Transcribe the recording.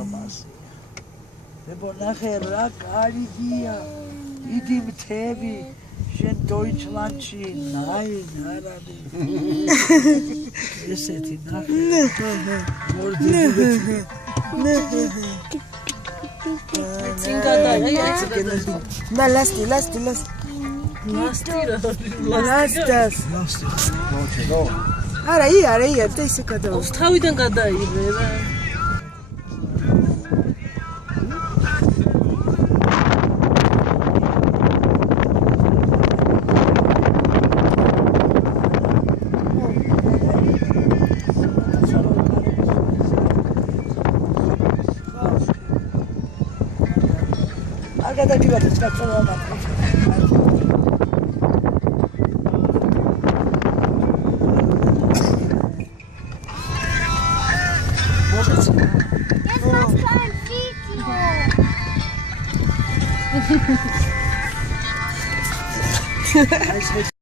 ამას. ებო ნახე რა კარგია. დიდი მთები შენ დოიჩლანდში ნაინ არ არის. ესეთი ნახე. მორდიდები. Da, lasti. Lastas. Ara, te ise kada. თავიდან გადაიღე რა. Agada dibata skacciano da Jetzt